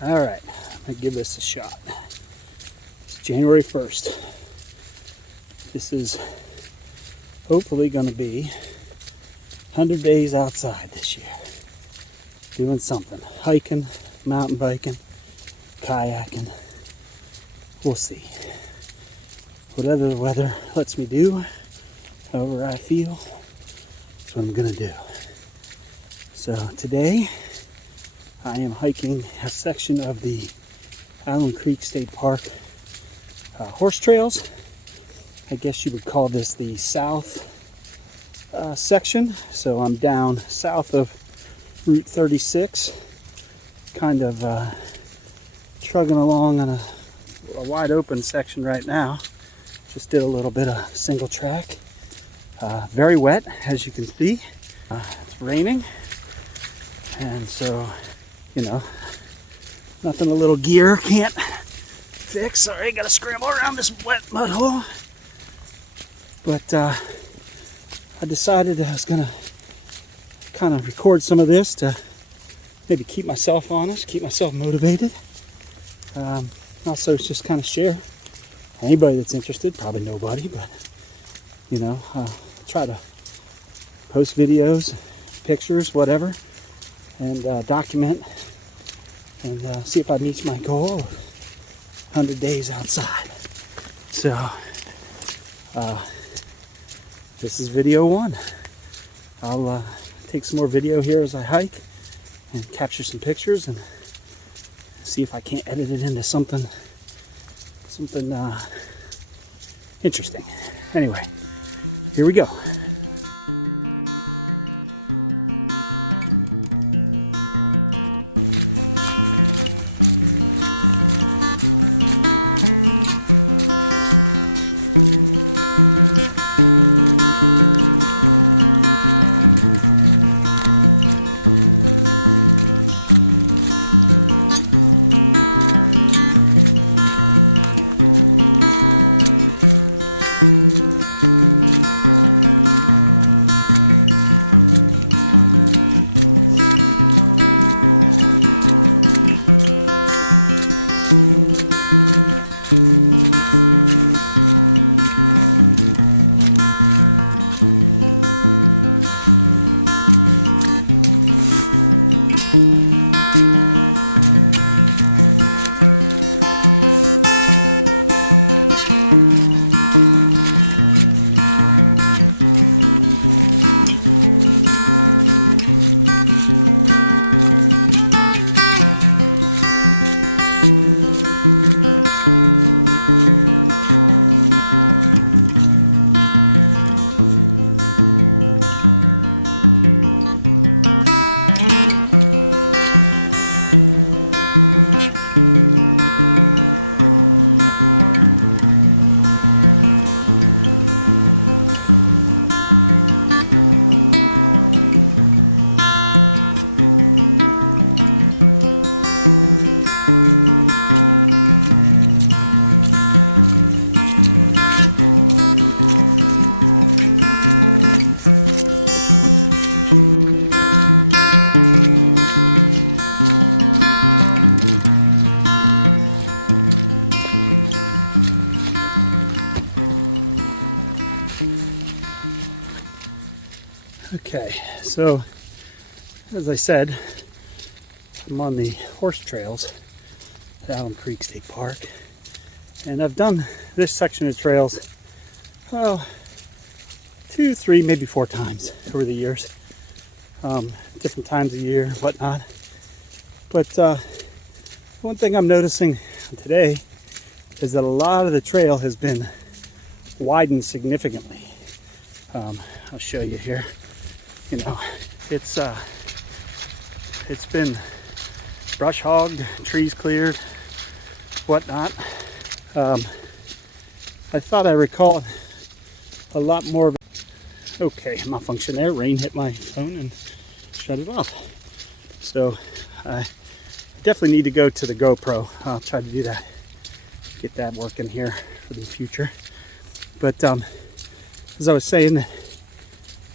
All right, I'm gonna give this a shot. It's January 1st. This is hopefully gonna be 100 days outside this year. Doing something, hiking, mountain biking, kayaking. We'll see. Whatever the weather lets me do, however I feel, that's what I'm gonna do. So today, I am hiking a section of the Alum Creek State Park horse trails. I guess you would call this the south section. So I'm down south of Route 36, kind of trugging along on a wide open section right now. Just did a little bit of single track. Very wet, as you can see. It's raining, and so nothing a little gear can't fix. Sorry, gotta scramble around this wet mud hole. But I decided I was gonna kind of record some of this to maybe keep myself honest, keep myself motivated. Also, just kind of share. Anybody that's interested, probably nobody, but try to post videos, pictures, whatever, and document and see if I meet my goal of 100 days outside. So this is video 1. I'll take some more video here as I hike and capture some pictures and see if I can't edit it into something interesting. Anyway, here we go. Okay, so as I said, I'm on the horse trails at Alum Creek State Park, and I've done this section of trails, 2, 3, maybe 4 times over the years, different times of year, whatnot. But one thing I'm noticing today is that a lot of the trail has been widened significantly. I'll show you here. It's been brush hogged, trees cleared, whatnot. I thought I recalled a lot more of it. Okay, malfunction there. Rain hit my phone and shut it off. So I definitely need to go to the GoPro. I'll try to do that. Get that working here for the future. But as I was saying,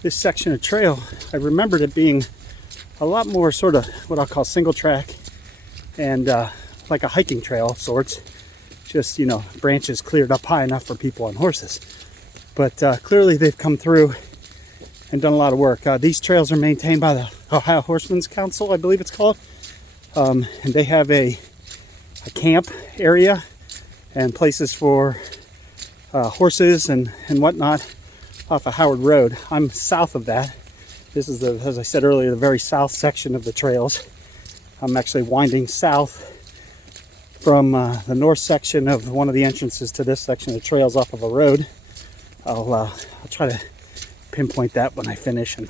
this section of trail, I remembered it being a lot more sort of what I'll call single track, and like a hiking trail of sorts. Just, you know, branches cleared up high enough for people on horses. But clearly they've come through and done a lot of work. These trails are maintained by the Ohio Horsemen's Council, I believe it's called. And they have a camp area and places for horses and whatnot off of Howard Road. I'm south of that. This is, as I said earlier, the very south section of the trails. I'm actually winding south from the north section of one of the entrances to this section of the trails off of a road. I'll try to pinpoint that when I finish and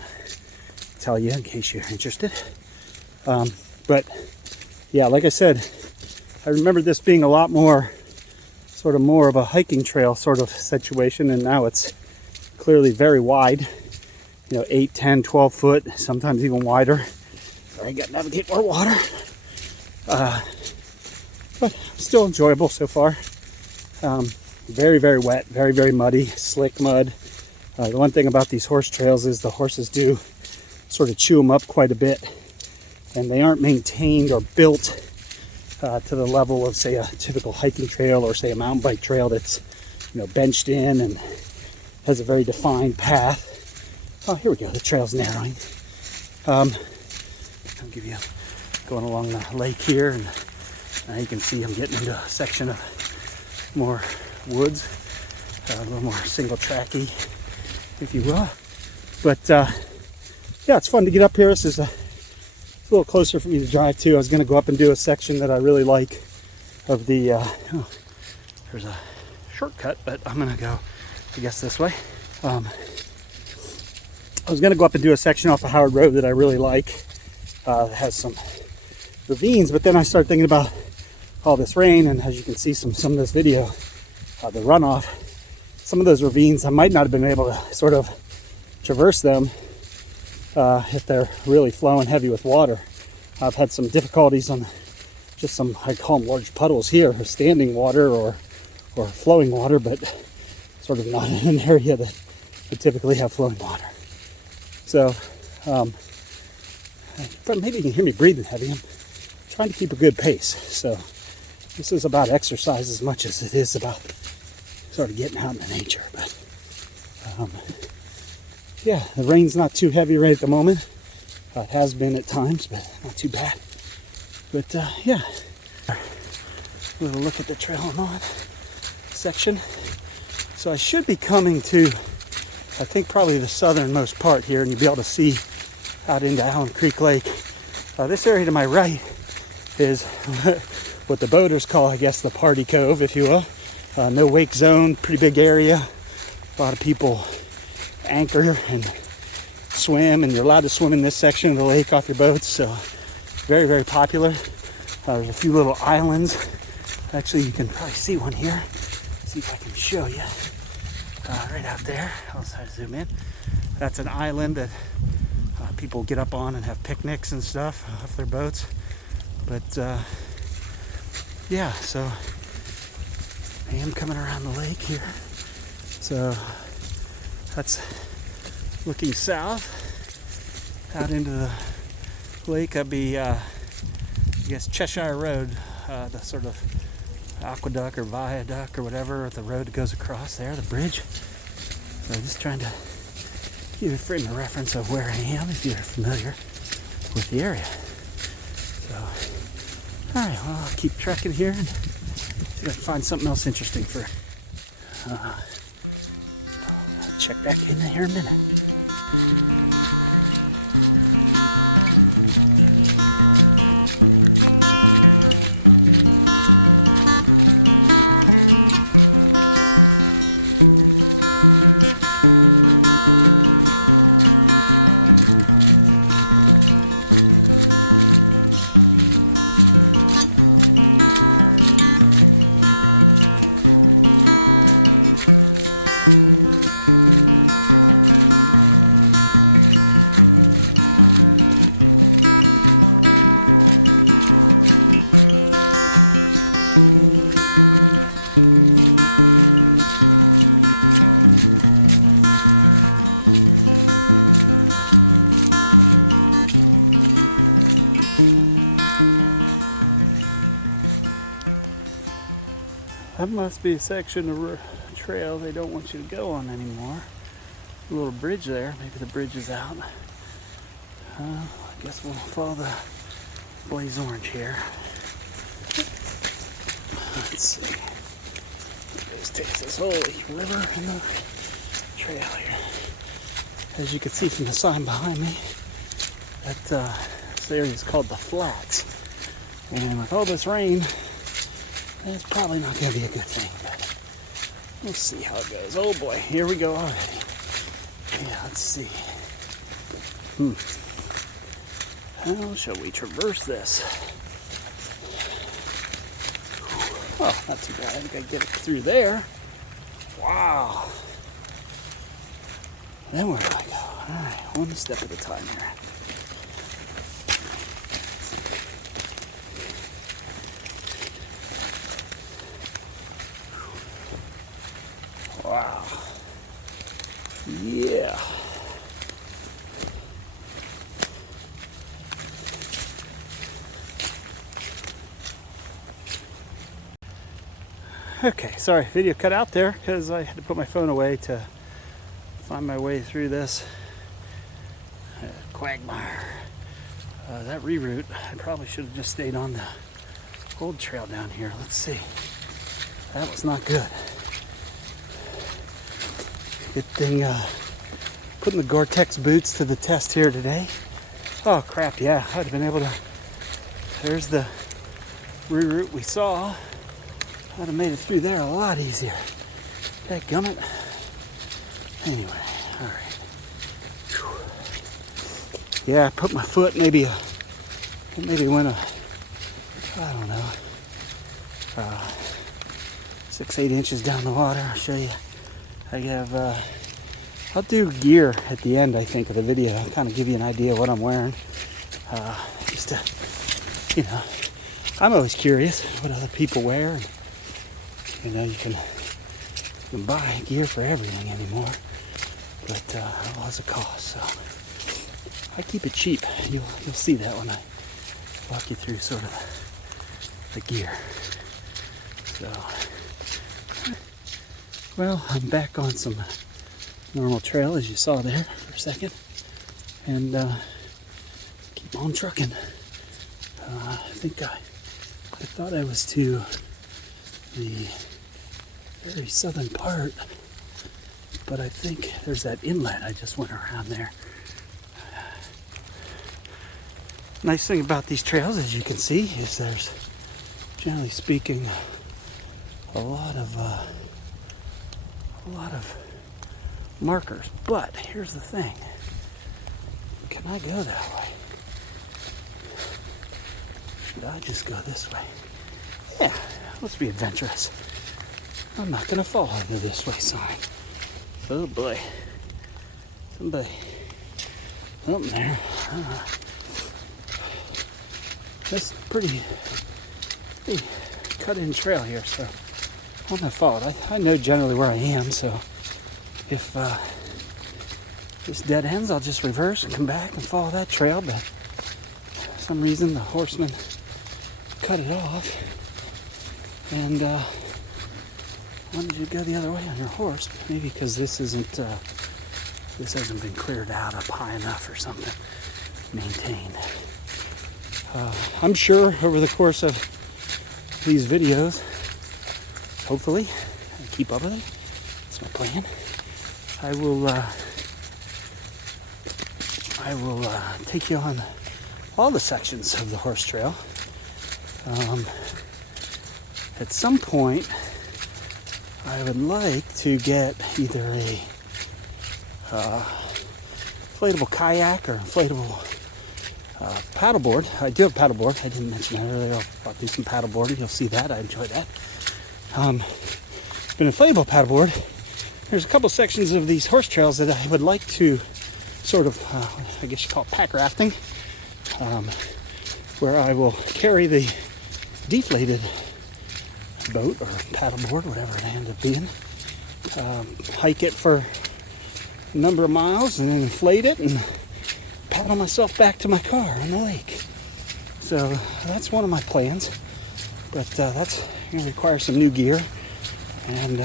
tell you in case you're interested. But yeah, like I said, I remember this being a lot more, sort of more of a hiking trail sort of situation, and now it's clearly very wide, you know, 8, 10, 12 foot, sometimes even wider. Sorry, I got to navigate more water. But still enjoyable so far. Very, very wet, very, very muddy, slick mud. The one thing about these horse trails is the horses do sort of chew them up quite a bit, and they aren't maintained or built to the level of, say, a typical hiking trail or, say, a mountain bike trail that's, you know, benched in and has a very defined path. Oh, here we go. The trail's narrowing. I'll give you going along the lake here, and now you can see I'm getting into a section of more woods, a little more single tracky, if you will. But yeah, it's fun to get up here. This is a little closer for me to drive to. I was going to go up and do a section that I really like of the, oh, there's a shortcut, but I'm going to go, I guess, this way. I was going to go up and do a section off of Howard Road that I really like. It has some ravines, but then I started thinking about all this rain, and as you can see some of this video, the runoff, some of those ravines, I might not have been able to sort of traverse them if they're really flowing heavy with water. I've had some difficulties on just some, I call them large puddles here, or standing water or flowing water, but sort of not in an area that would typically have flowing water. So, maybe you can hear me breathing heavy. I'm trying to keep a good pace. So this is about exercise as much as it is about sort of getting out in the nature. But yeah, the rain's not too heavy right at the moment. It has been at times, but not too bad. But yeah, a little look at the trail I'm on section. So I should be coming to, I think, probably the southernmost part here, and you'll be able to see out into Alum Creek Lake. This area to my right is what the boaters call, I guess, the party cove, if you will. No wake zone, pretty big area. A lot of people anchor and swim, and you're allowed to swim in this section of the lake off your boats, so very, very popular. There's a few little islands. Actually, you can probably see one here. See if I can show you. Right out there. I'll try to zoom in. That's an island that people get up on and have picnics and stuff off their boats. But yeah, so I am coming around the lake here. So that's looking south out into the lake. That'd be, I guess, Cheshire Road, the sort of aqueduct or viaduct or whatever, the road that goes across there, the bridge. So just trying to give you a frame of reference of where I am if you're familiar with the area. So, all right, well, I'll keep trekking here and see if I can find something else interesting for. I'll check back in here in a minute. That must be a section of trail they don't want you to go on anymore. A little bridge there. Maybe the bridge is out. I guess we'll follow the blaze orange here. Let's see. This takes this whole river and the trail here. As you can see from the sign behind me, that this area is called the Flats. And with all this rain, that's probably not going to be a good thing. But we'll see how it goes. Oh boy, here we go already. Yeah, let's see. How shall we traverse this? Oh, not too bad. I think I can get it through there. Wow. Then where do I go? Alright, one step at a time here. Wow. Yeah. Okay, sorry, video cut out there because I had to put my phone away to find my way through this quagmire. That reroute, I probably should have just stayed on the old trail down here. Let's see. That was not good. Good thing putting the Gore-Tex boots to the test here today. Oh crap, yeah, I'd have been able to. There's the reroute we saw. I'd have made it through there a lot easier. Dadgummit. Anyway, alright. Yeah, I put my foot maybe went I don't know, 6-8 inches down the water. I'll show you. I have, I'll do gear at the end, I think, of the video. I'll kind of give you an idea of what I'm wearing. Just to, I'm always curious what other people wear. And, you can buy gear for everything anymore, but it all has a cost. So I keep it cheap. You'll see that when I walk you through sort of the gear. So, well, I'm back on some normal trail, as you saw there for a second, and keep on trucking. I thought I was to the very southern part, but I think there's that inlet. I just went around there. Nice thing about these trails, as you can see, is there's, generally speaking, a lot of markers. But here's the thing: can I go that way? Should I just go this way? Yeah, let's be adventurous. I'm not going to follow the this way sign. Oh boy. Somebody up there. That's pretty cut in trail here, so I'm going to follow it. I know generally where I am, so if this dead ends, I'll just reverse and come back and follow that trail, but for some reason the horseman cut it off. And wanted you to go the other way on your horse, maybe because this hasn't been cleared out up high enough or something, maintained. I'm sure over the course of these videos, hopefully, I keep up with it. That's my plan. I will take you on all the sections of the horse trail. At some point, I would like to get either a inflatable kayak or inflatable paddleboard. I do have paddleboard. I didn't mention that earlier. I'll do some paddleboarding. You'll see that. I enjoy that. But an inflatable paddleboard, there's a couple sections of these horse trails that I would like to sort of, I guess you call it pack rafting, where I will carry the deflated boat or paddleboard, whatever it ends up being, hike it for a number of miles and then inflate it and paddle myself back to my car on the lake. So that's one of my plans, but that's going to require some new gear. And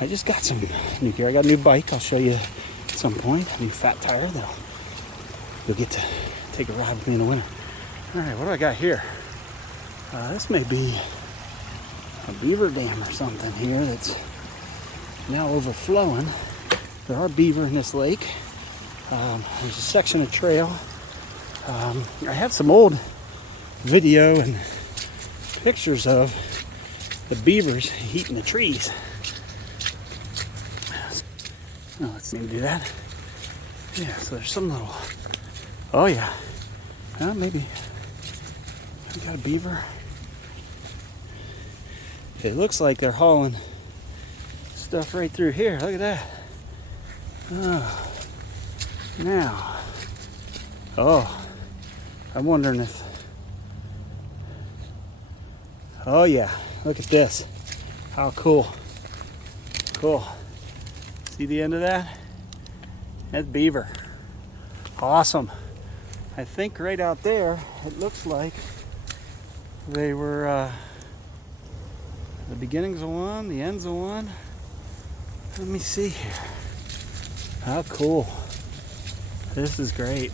I just got some new gear. I got a new bike. I'll show you at some point. A new fat tire that you'll get to take a ride with me in the winter. All right, what do I got here? This may be a beaver dam or something here that's now overflowing. There are beaver in this lake. There's a section of trail. I have some old video and pictures of the beavers eating the trees. Oh, let's see him do that. Yeah, so there's some little. Oh yeah. Maybe we got a beaver. It looks like they're hauling stuff right through here. Look at that. Oh. Now. Oh. I'm wondering if. Oh yeah. Look at this. How cool. Cool. See the end of that? That's beaver. Awesome. I think right out there, it looks like they were the beginnings of one, the ends of one. Let me see here. How cool. This is great.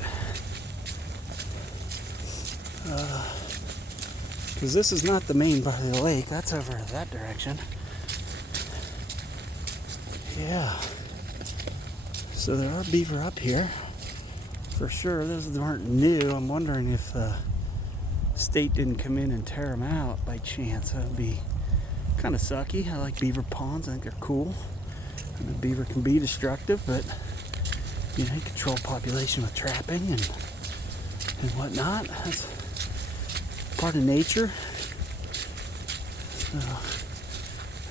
Because this is not the main body of the lake. That's over that direction. Yeah. So there are beaver up here. For sure. Those weren't new. I'm wondering if the state didn't come in and tear them out by chance. That would be kind of sucky. I like beaver ponds. I think they're cool. And the beaver can be destructive, but you know, you control population with trapping and whatnot. That's part of nature. So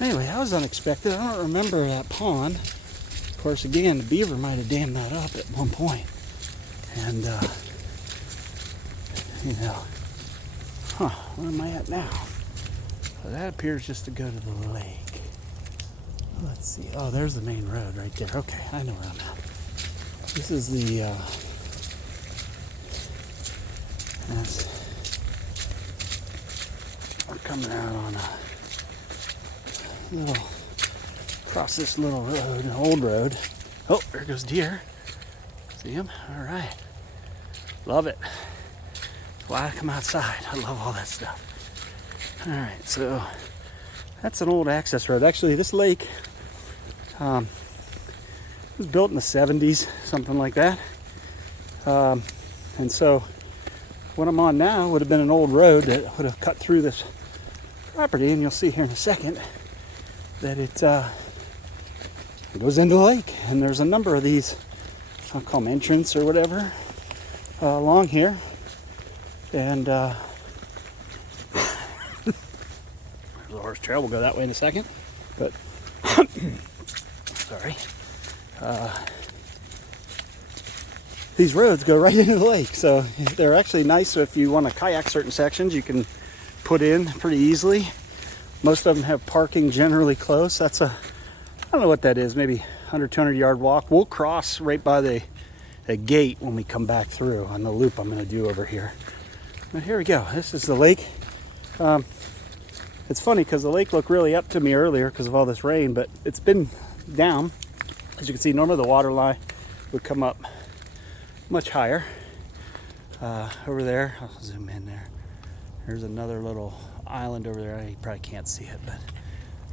anyway, that was unexpected. I don't remember that pond. Of course, again, the beaver might have dammed that up at one point. And you know, where am I at now? So that appears just to go to the lake. Let's see. Oh, there's the main road right there. Okay, I know where I'm at. This is the we're coming out on a little, across this little road, an old road. Oh, there goes deer. See him? All right. Love it. That's why I come outside. I love all that stuff. All right, so that's an old access road. Actually, this lake was built in the 70s, something like that. And so what I'm on now would have been an old road that would have cut through this property, and you'll see here in a second that it goes into the lake. And there's a number of these, I'll call them entrance or whatever, along here. And the horse trail will go that way in a second. But sorry. These roads go right into the lake, so they're actually nice. So if you want to kayak certain sections, you can put in pretty easily. Most of them have parking generally close. That's I don't know what that is, maybe 100, 200 yard walk. We'll cross right by the gate when we come back through on the loop I'm going to do over here. But here we go. This is the lake. It's funny because the lake looked really up to me earlier because of all this rain, but it's been down. As you can see, normally the water line would come up much higher. Over there, I'll zoom in there. There's another little island over there. You probably can't see it, but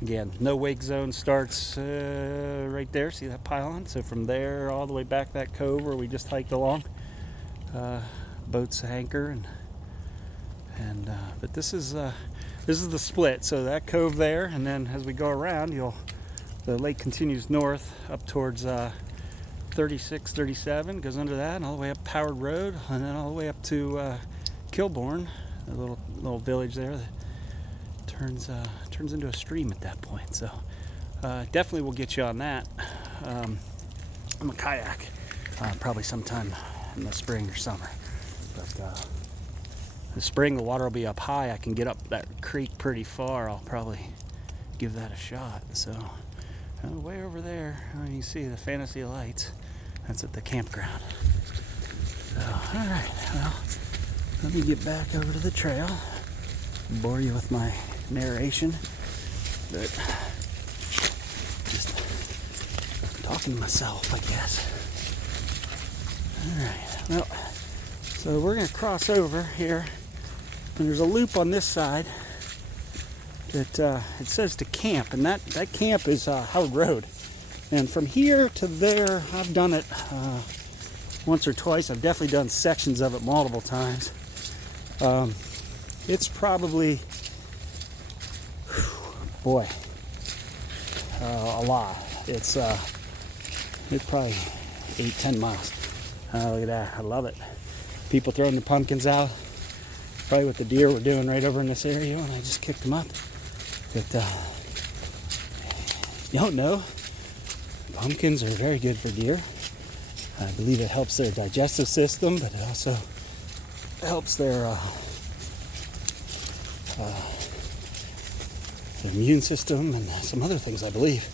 again, no wake zone starts right there. See that pylon? So from there all the way back that cove where we just hiked along, boats anchor and but this is the split. So that cove there, and then as we go around, the lake continues north up towards 36, 37, goes under that, and all the way up Howard Road, and then all the way up to Kilbourne, a little village there that turns into a stream at that point. So definitely we'll get you on that. I'm a kayak, probably sometime in the spring or summer. But the spring, the water will be up high. I can get up that creek pretty far. I'll probably give that a shot. So way over there, you can see the Fantasy Lights. That's at the campground. So, all right, well, let me get back over to the trail. Bore you with my narration. But just talking to myself, I guess. Alright, well, so we're going to cross over here, and there's a loop on this side that it says to camp, and that camp is Howard Road. And from here to there, I've done it once or twice. I've definitely done sections of it multiple times. It's probably, boy, a lot. It's probably 8-10 miles. Look at that, I love it. People throwing the pumpkins out, probably what the deer were doing right over in this area, and I just kicked them up. But you don't know, pumpkins are very good for deer. I believe it helps their digestive system, but it also helps their immune system and some other things, I believe.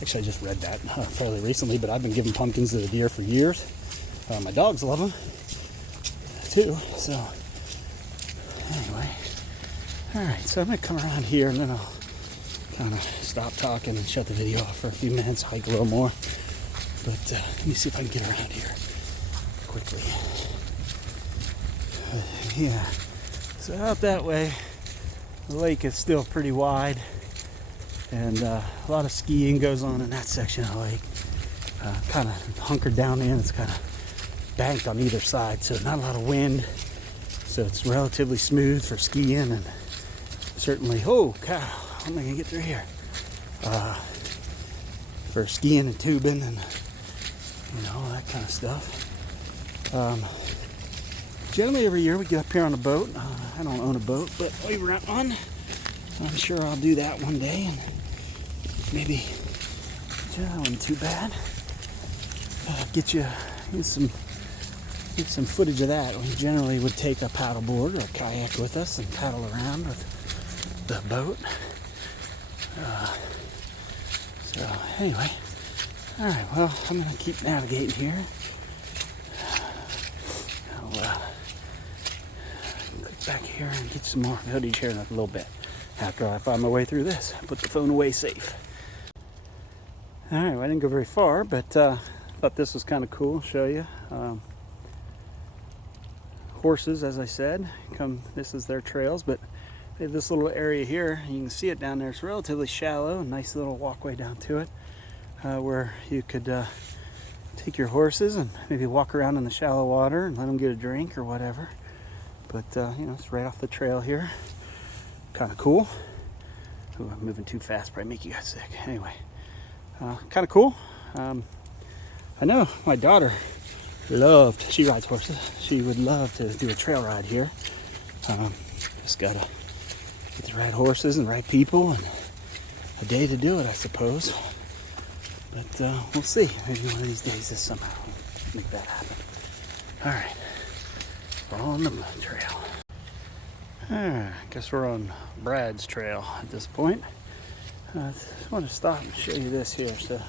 Actually, I just read that fairly recently, but I've been giving pumpkins to the deer for years. My dogs love them too, so anyway. Alright, so I'm going to come around here and then I'll kind of stop talking and shut the video off for a few minutes, hike a little more. But let me see if I can get around here quickly. Yeah, so out that way, the lake is still pretty wide, and a lot of skiing goes on in that section of the lake. Kind of hunkered down in, it's kind of banked on either side, so not a lot of wind, so it's relatively smooth for skiing, and certainly, oh cow, how am I gonna get through here? For skiing and tubing and all that kind of stuff. Generally every year we get up here on a boat. I don't own a boat, but we rent one. I'm sure I'll do that one day, and maybe that wasn't too bad. Get some footage of that. We generally would take a paddleboard or a kayak with us and paddle around with the boat. So anyway, all right. Well, I'm gonna keep navigating here. I'll click back here and get some more footage here in a little bit after I find my way through this. Put the phone away safe. All right. Well, I didn't go very far, but thought this was kind of cool. Show you. Horses, as I said, this is their trails, but they have this little area here. You can see it down there. It's relatively shallow, a nice little walkway down to it, where you could take your horses and maybe walk around in the shallow water and let them get a drink or whatever. But it's right off the trail here. Kind of cool. Ooh, I'm moving too fast, probably make you guys sick. Anyway, kind of cool. I know my daughter she rides horses. She would love to do a trail ride here. Just gotta get the right horses and right people and a day to do it, I suppose. But we'll see. Maybe one of these days this summer we'll make that happen. All right, we're on the trail. I guess we're on Brad's trail at this point. I just want to stop and show you this here. So a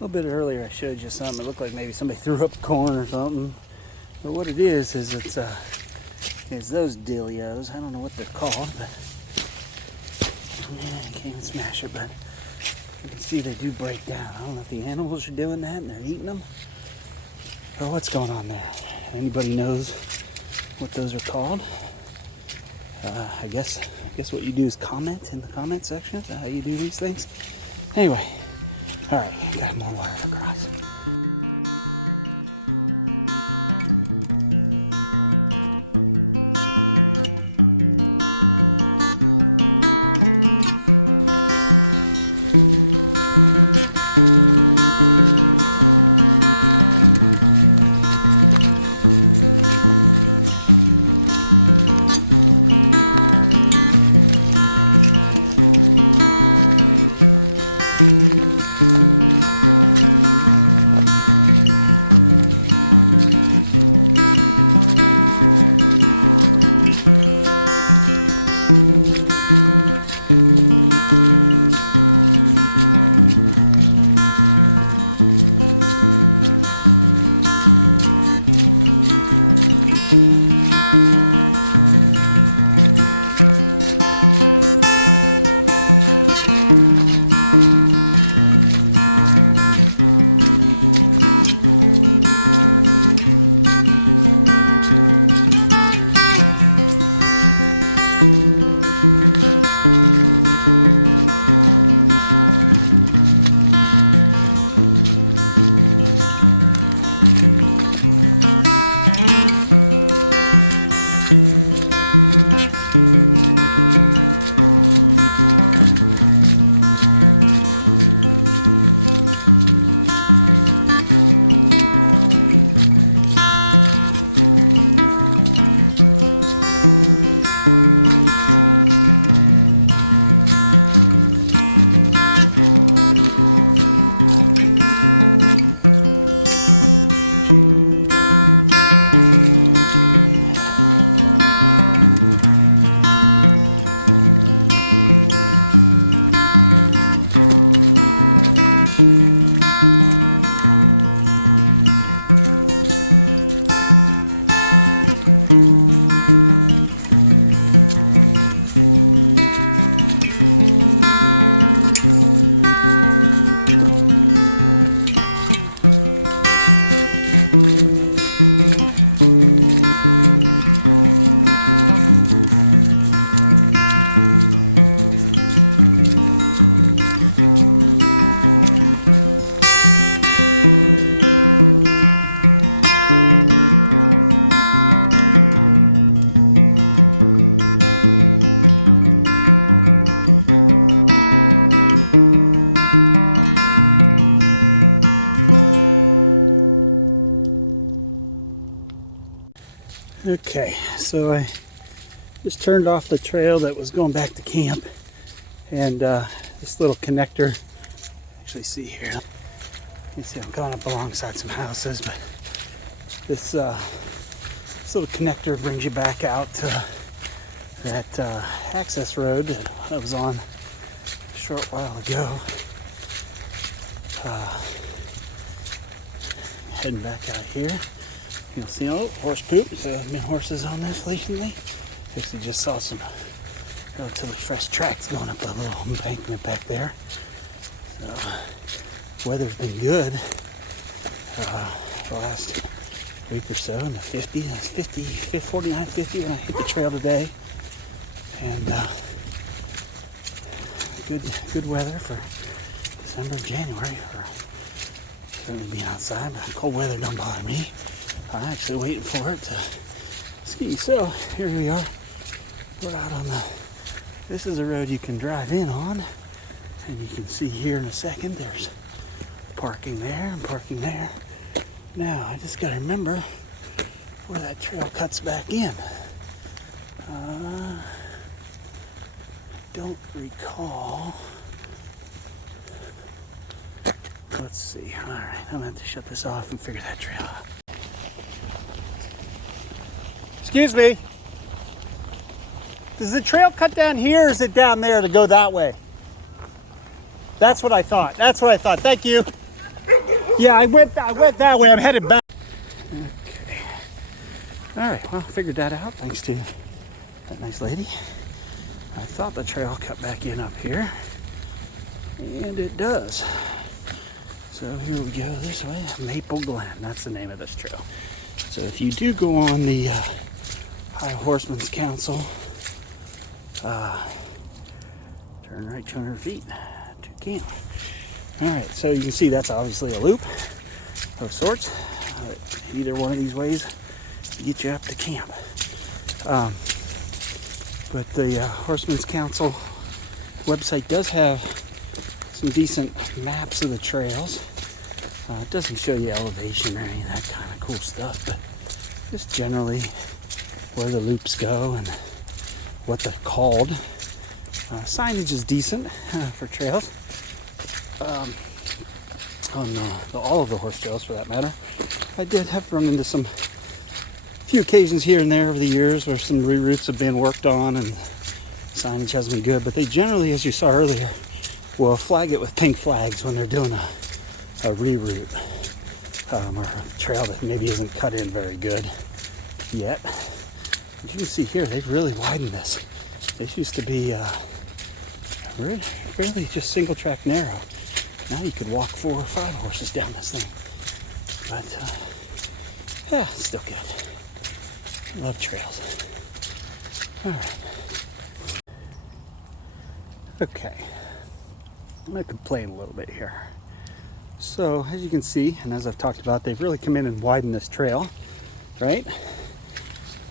little bit earlier I showed you something. It looked like maybe somebody threw up corn or something. But what it is it's those dealios. I don't know what they're called, but I can't even smash it, but you can see they do break down. I don't know if the animals are doing that and they're eating them, or what's going on there. Anybody knows what those are called? I guess what you do is comment in the comment section. Is that how you do these things? Anyway, all right, got more wire to cross. Okay, so I just turned off the trail that was going back to camp, and this little connector, actually see here, you can see I'm going up alongside some houses, but this little connector brings you back out to that access road that I was on a short while ago. Heading back out here. You'll see, oh, horse poop. So there's been horses on this recently. Actually just saw some relatively fresh tracks going up a little embankment back there. So weather's been good the last week or so in the 50s. It was 49, 50 when I hit the trail today. And good weather for December and January for certainly being outside, but cold weather don't bother me. I'm actually waiting for it to ski. So here we are. We're out on this is a road you can drive in on, and you can see here in a second there's parking there and parking there. Now I just got to remember where that trail cuts back in. Don't recall. Let's see. All right, I'm gonna have to shut this off and figure that trail out. Excuse me. Does the trail cut down here, or is it down there to go that way? That's what I thought. Thank you. Yeah, I went that way. I'm headed back. Okay. All right. Well, I figured that out thanks to that nice lady. I thought the trail cut back in up here, and it does. So here we go this way. Maple Glen, that's the name of this trail. So if you do go on the High Horseman's Council, turn right 200 feet to camp. All right, so you can see that's obviously a loop of sorts. Either one of these ways to get you up to camp. But the Horseman's Council website does have some decent maps of the trails. It doesn't show you elevation or any of that kind of cool stuff, but just generally where the loops go and what they're called. Signage is decent for trails. On all of the horse trails for that matter. I did have run into some few occasions here and there over the years where some reroutes have been worked on and signage hasn't been good, but they generally, as you saw earlier, will flag it with pink flags when they're doing a reroute or a trail that maybe isn't cut in very good yet. As you can see here, they've really widened this. This used to be really just single track narrow. Now you could walk 4 or 5 horses down this thing. But yeah, it's still good. Love trails. All right. Okay. I'm going to complain a little bit here. So, as you can see, and as I've talked about, they've really come in and widened this trail, right?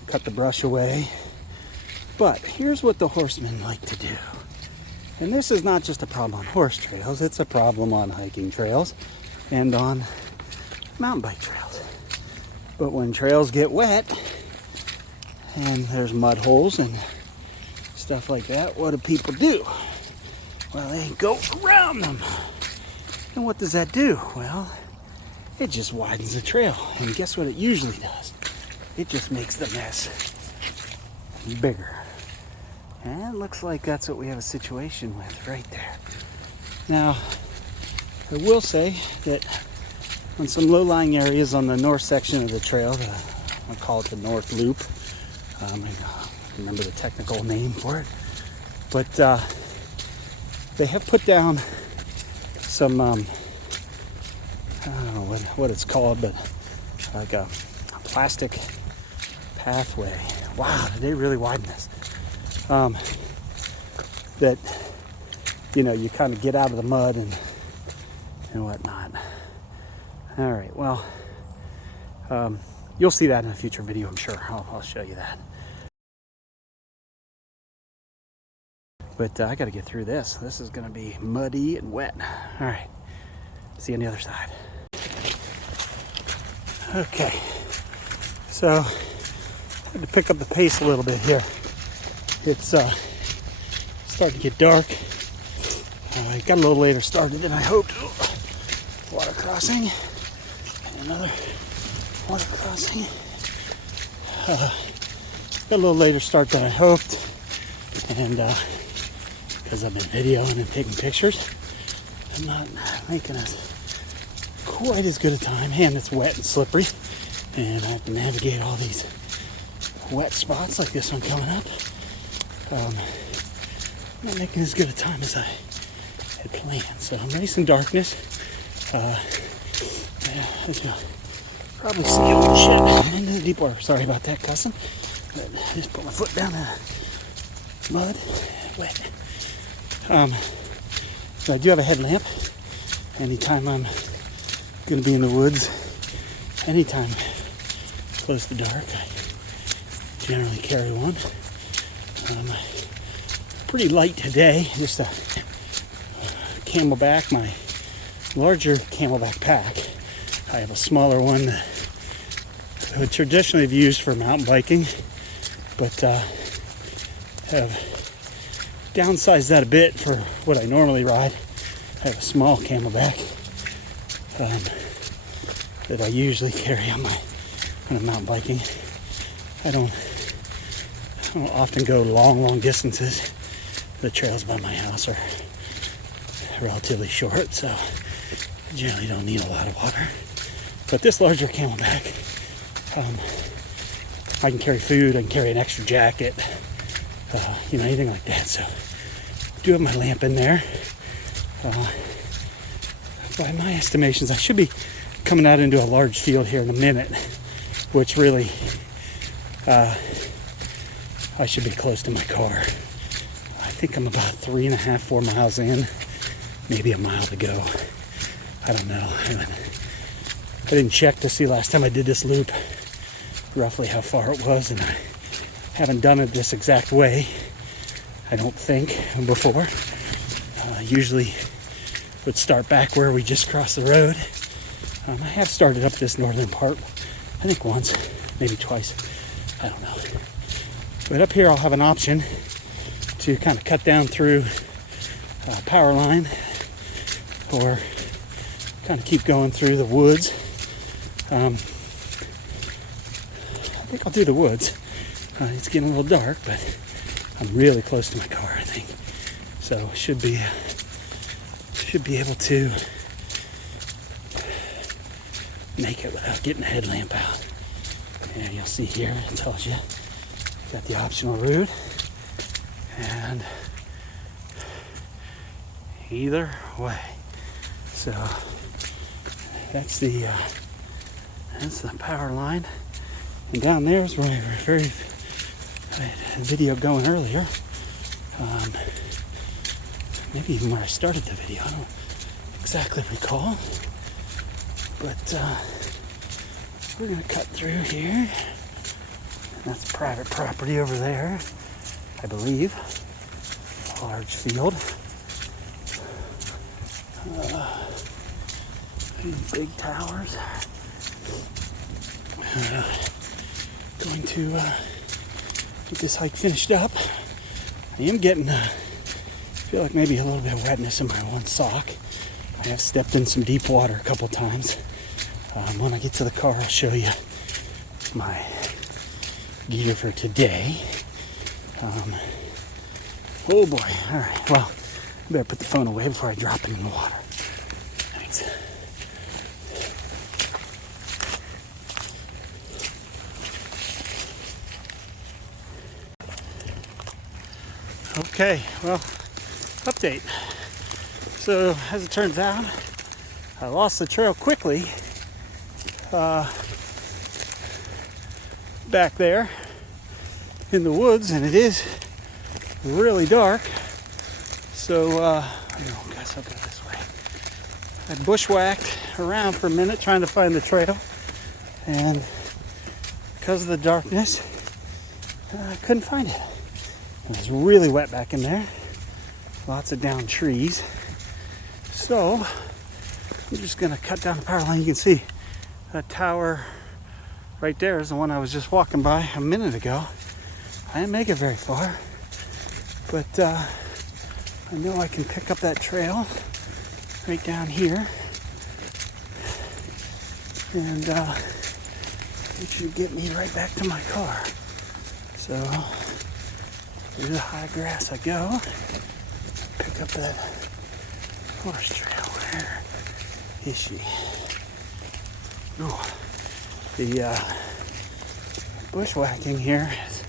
Cut the brush away. But here's what the horsemen like to do. And this is not just a problem on horse trails, it's a problem on hiking trails and on mountain bike trails. But when trails get wet and there's mud holes and stuff like that, what do people do? Well, they go around them. And what does that do? Well, it just widens the trail. And guess what it usually does? It just makes the mess bigger. And it looks like that's what we have a situation with right there. Now, I will say that on some low-lying areas on the north section of the trail, I'll call it the North Loop. I don't remember the technical name for it. But they have put down some, I don't know what it's called, but like a plastic pathway. Wow, did they really widen this? That, you know, you kind of get out of the mud and whatnot. All right, well, you'll see that in a future video, I'm sure. I'll show you that. But I got to get through this. This is going to be muddy and wet. All right, see you on the other side. Okay, so had to pick up the pace a little bit here. It's starting to get dark. I got a little later started than I hoped. Water crossing. And another water crossing. Got a little later start than I hoped. And because I've been videoing and taking pictures, I'm not making quite as good a time. And it's wet and slippery. And I have to navigate all these wet spots like this one coming up. Not making as good a time as I had planned. So I'm racing darkness. Yeah, as you'll probably see, shit into the deep water. Sorry about that, cussing. But I just put my foot down in the mud, wet. So I do have a headlamp. Anytime I'm going to be in the woods, anytime close to dark, I generally carry one. Pretty light today, just a Camelback, my larger Camelback pack. I have a smaller one that I would traditionally have used for mountain biking, but have downsized that a bit for what I normally ride. I have a small Camelback that I usually carry on when I'm mountain biking. I don't often go long distances. The trails by my house are relatively short, so I generally don't need a lot of water. But this larger Camelback, I can carry food, I can carry an extra jacket, anything like that. So I do have my lamp in there. By my estimations, I should be coming out into a large field here in a minute, which really, I should be close to my car. I think I'm about 3.5, 4 miles in, maybe a mile to go. I don't know. I didn't check to see last time I did this loop roughly how far it was, and I haven't done it this exact way, I don't think, before. Usually would start back where we just crossed the road. I have started up this northern part, I think once, maybe twice, I don't know. But up here I'll have an option to kind of cut down through power line, or kind of keep going through the woods. I think I'll do the woods. It's getting a little dark, but I'm really close to my car, I think. So should be able to make it without getting the headlamp out. And you'll see here, it tells you got the optional route. And either way, so that's the power line, and down there is where I had a video going earlier. Maybe even where I started the video. I don't exactly recall, but we're gonna cut through here. That's private property over there, I believe. A large field. Big towers. Going to get this hike finished up. I am getting, feel like maybe a little bit of wetness in my one sock. I have stepped in some deep water a couple times. When I get to the car, I'll show you my gear for today. Oh boy. All right. Well, I better put the phone away before I drop it in the water. Thanks. Okay. Well, update. So, as it turns out, I lost the trail quickly back there in the woods, and it is really dark. So, I guess I'll go this way. I bushwhacked around for a minute trying to find the trail, and because of the darkness, I couldn't find it. It was really wet back in there. Lots of downed trees. So, I'm just going to cut down the power line. You can see that tower right there is the one I was just walking by a minute ago. I didn't make it very far, but I know I can pick up that trail right down here, and it should get me right back to my car. So through the high grass I go, pick up that horse trail. Where is she? Oh, the bushwhacking here is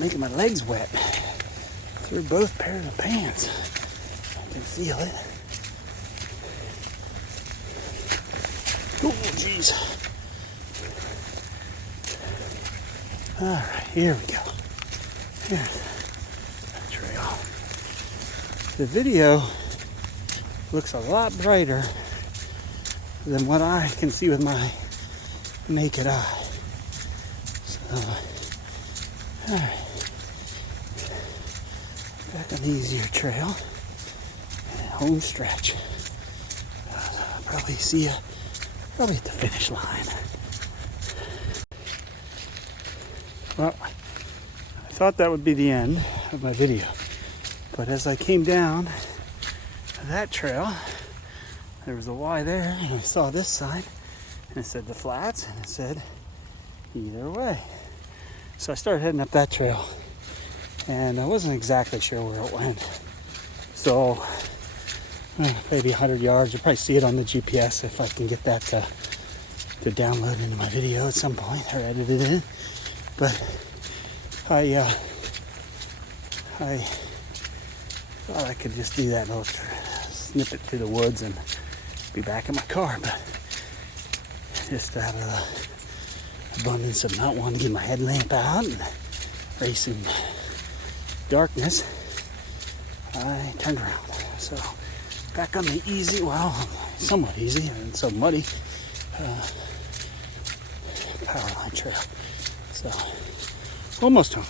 making my legs wet through both pairs of pants. I can feel it. Oh, jeez. All right, here we go. Here's the trail. The video looks a lot brighter than what I can see with my naked eye. So, all right. Back on the easier trail. And home stretch. I'll probably see you probably at the finish line. Well, I thought that would be the end of my video. But as I came down that trail, there was a Y there, and I saw this sign, and it said the flats, and it said either way. So I started heading up that trail, and I wasn't exactly sure where it went. So maybe 100 yards. You'll probably see it on the GPS if I can get that to download into my video at some point or edit it in. But I thought I could just do that little snip it through the woods and be back in my car, but just out of the abundance of not wanting to get my headlamp out and racing darkness, I turned around. So back on the easy, well, somewhat easy and so muddy power line trail. So almost home.